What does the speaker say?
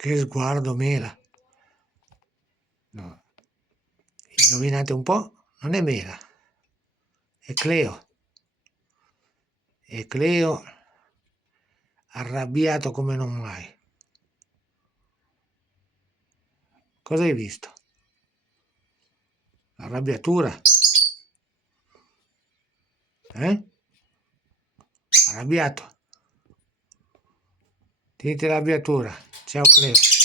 Che sguardo, Mela. No. Indovinate un po', non è Mela, è Cleo. E Cleo arrabbiato come non mai. Cosa hai visto? Arrabbiatura? Eh? Arrabbiato? Tieniti l'arrabbiatura. Ciao Cleo.